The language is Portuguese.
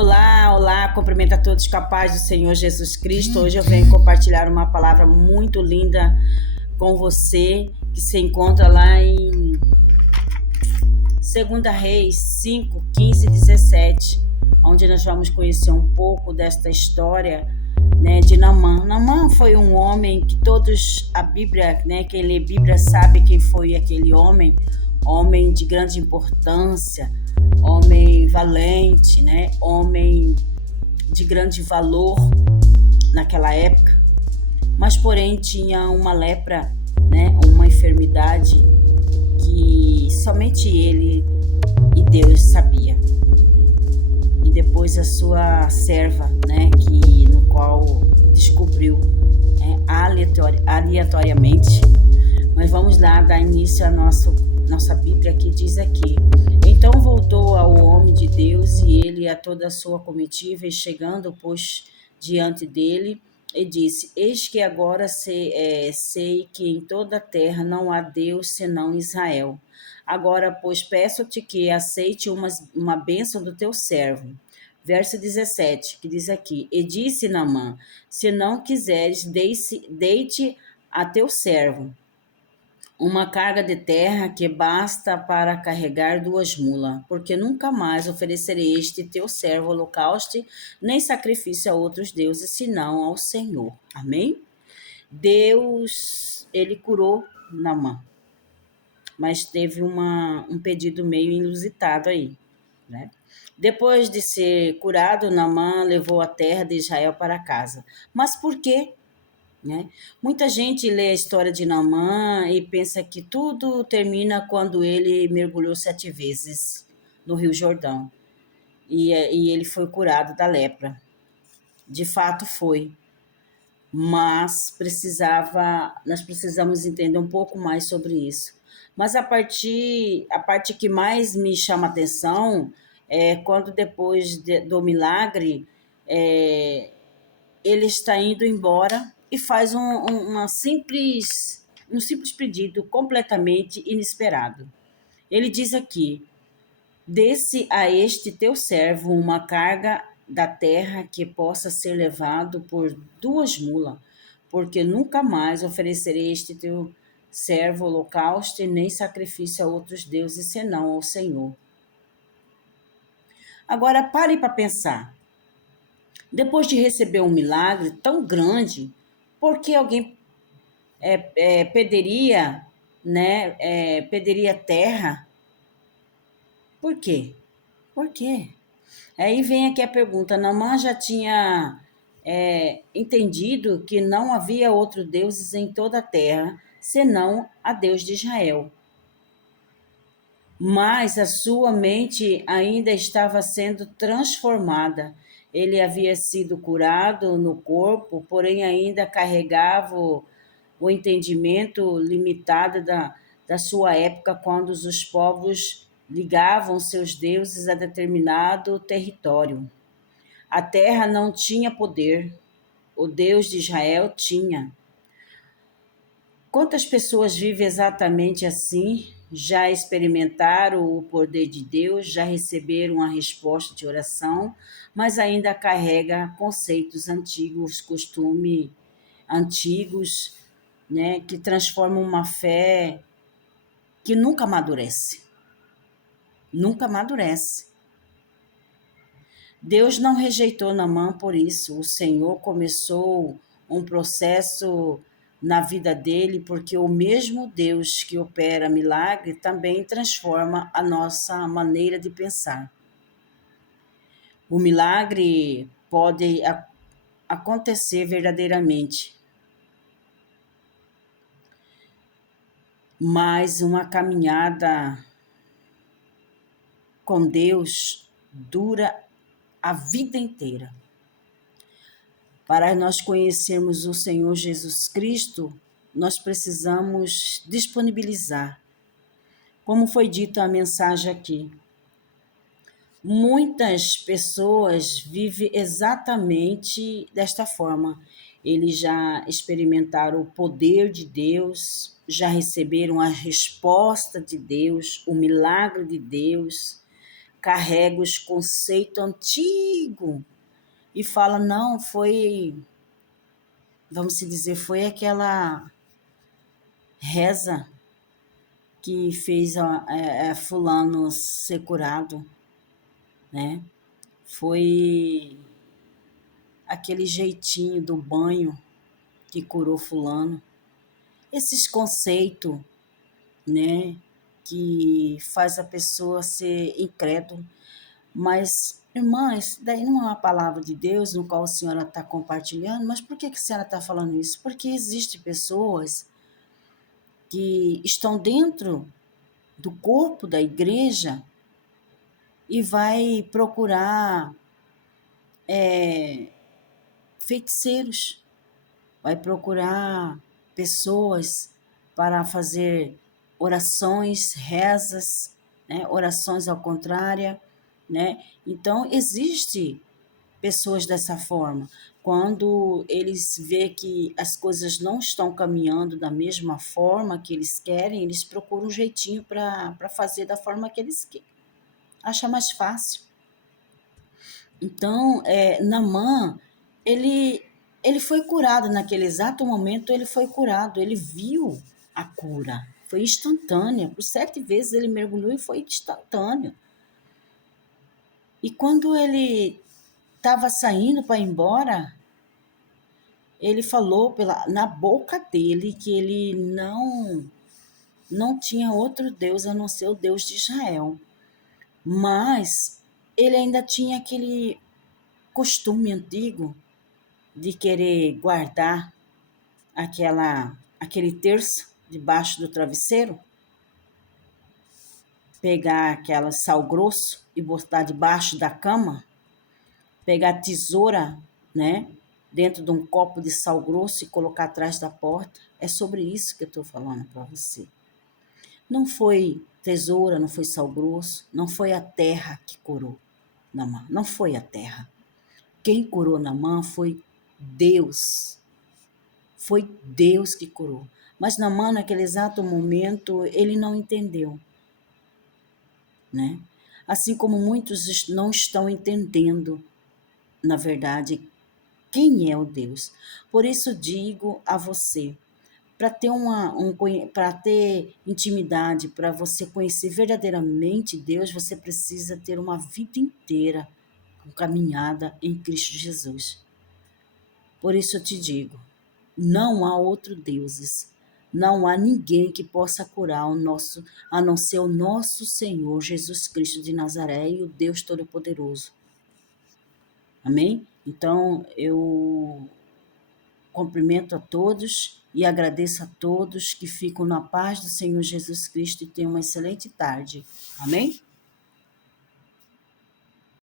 Olá, olá, cumprimento a todos com a paz do Senhor Jesus Cristo. Hoje eu venho compartilhar uma palavra muito linda com você, que se encontra lá em 2 Reis 5, 15 e 17, onde nós vamos conhecer um pouco desta história, né, de Naamã. Naamã foi um homem que todos, a Bíblia, né, quem lê Bíblia sabe quem foi aquele homem, homem de grande importância, homem valente, né, homem de grande valor naquela época, mas porém tinha uma lepra, né, uma enfermidade que somente ele e Deus sabia. E depois a sua serva, né, no qual descobriu aleatoriamente. Mas vamos lá dar início à nossa Bíblia, que diz aqui: então voltou ao homem de Deus e ele a toda a sua comitiva, e chegando, pôs diante dele e disse: eis que agora sei que em toda a terra não há Deus senão Israel. Agora, pois, peço-te que aceite uma bênção do teu servo. Verso 17, que diz aqui: e disse Naamã: se não quiseres, deite a teu servo uma carga de terra que basta para carregar 2 mulas, porque nunca mais oferecerei este teu servo holocausto, nem sacrifício a outros deuses, senão ao Senhor. Amém? Deus, ele curou Naamã, mas teve um pedido meio inusitado aí, né? Depois de ser curado, Naamã levou a terra de Israel para casa. Mas por quê? Né? Muita gente lê a história de Naamã e pensa que tudo termina quando ele mergulhou 7 vezes no Rio Jordão e ele foi curado da lepra. De fato foi, mas nós precisamos entender um pouco mais sobre isso. Mas a parte que mais me chama a atenção é quando depois do milagre, ele está indo embora e faz um simples pedido completamente inesperado. Ele diz aqui: desce a este teu servo uma carga da terra que possa ser levado por 2 mulas, porque nunca mais oferecerei este teu servo holocausto e nem sacrifício a outros deuses senão ao Senhor. Agora pare para pensar. Depois de receber um milagre tão grande, por que alguém perderia, né, perderia terra? Por quê? Por quê? Aí vem aqui a pergunta: Naamã já tinha entendido que não havia outro deuses em toda a terra, senão a Deus de Israel. Mas a sua mente ainda estava sendo transformada. Ele havia sido curado no corpo, porém ainda carregava o entendimento limitado da sua época, quando os povos ligavam seus deuses a determinado território. A terra não tinha poder, o Deus de Israel tinha. Quantas pessoas vivem exatamente assim? Já experimentaram o poder de Deus, já receberam a resposta de oração, mas ainda carrega conceitos antigos, costumes antigos, né, que transformam uma fé que nunca amadurece. Nunca amadurece. Deus não rejeitou Naamã por isso. O Senhor começou um processo na vida dele, porque o mesmo Deus que opera milagre também transforma a nossa maneira de pensar. O milagre pode acontecer verdadeiramente, mas uma caminhada com Deus dura a vida inteira. Para nós conhecermos o Senhor Jesus Cristo, nós precisamos disponibilizar. Como foi dito a mensagem aqui, muitas pessoas vivem exatamente desta forma. Eles já experimentaram o poder de Deus, já receberam a resposta de Deus, o milagre de Deus, carrega os conceitos antigos e fala, não, foi, vamos se dizer, foi aquela reza que fez fulano ser curado, né? Foi aquele jeitinho do banho que curou fulano. Esses conceitos, né, que faz a pessoa ser incrédula. Mas, irmã, isso daí não é uma palavra de Deus no qual a senhora está compartilhando, mas por que a senhora está falando isso? Porque existem pessoas que estão dentro do corpo da igreja e vai procurar feiticeiros, vai procurar pessoas para fazer orações, rezas, né? Orações ao contrário, né? Então, existe pessoas dessa forma. Quando eles vê que as coisas não estão caminhando da mesma forma que eles querem, eles procuram um jeitinho para fazer da forma que eles acham mais fácil. Então, Naamã, ele, ele foi curado naquele exato momento, ele foi curado, ele viu a cura, foi instantânea. Por 7 vezes ele mergulhou e foi instantâneo. E quando ele estava saindo para ir embora, ele falou na boca dele que ele não tinha outro Deus a não ser o Deus de Israel. Mas ele ainda tinha aquele costume antigo de querer guardar aquele terço debaixo do travesseiro, pegar aquela sal grosso e botar debaixo da cama, pegar a tesoura, né, dentro de um copo de sal grosso e colocar atrás da porta. É sobre isso que eu estou falando para você. Não foi tesoura, não foi sal grosso, não foi a terra que curou Naamã, não foi a terra. Quem curou Naamã foi Deus. Foi Deus que curou. Mas Naamã, naquele exato momento, ele não entendeu, né? Assim como muitos não estão entendendo, na verdade, quem é o Deus. Por isso digo a você, para ter para ter intimidade, para você conhecer verdadeiramente Deus, você precisa ter uma vida inteira caminhada em Cristo Jesus. Por isso eu te digo, não há outro deuses, não há ninguém que possa curar a não ser o nosso Senhor Jesus Cristo de Nazaré e o Deus Todo-Poderoso. Amém? Então, eu cumprimento a todos e agradeço a todos que ficam na paz do Senhor Jesus Cristo e tenham uma excelente tarde. Amém?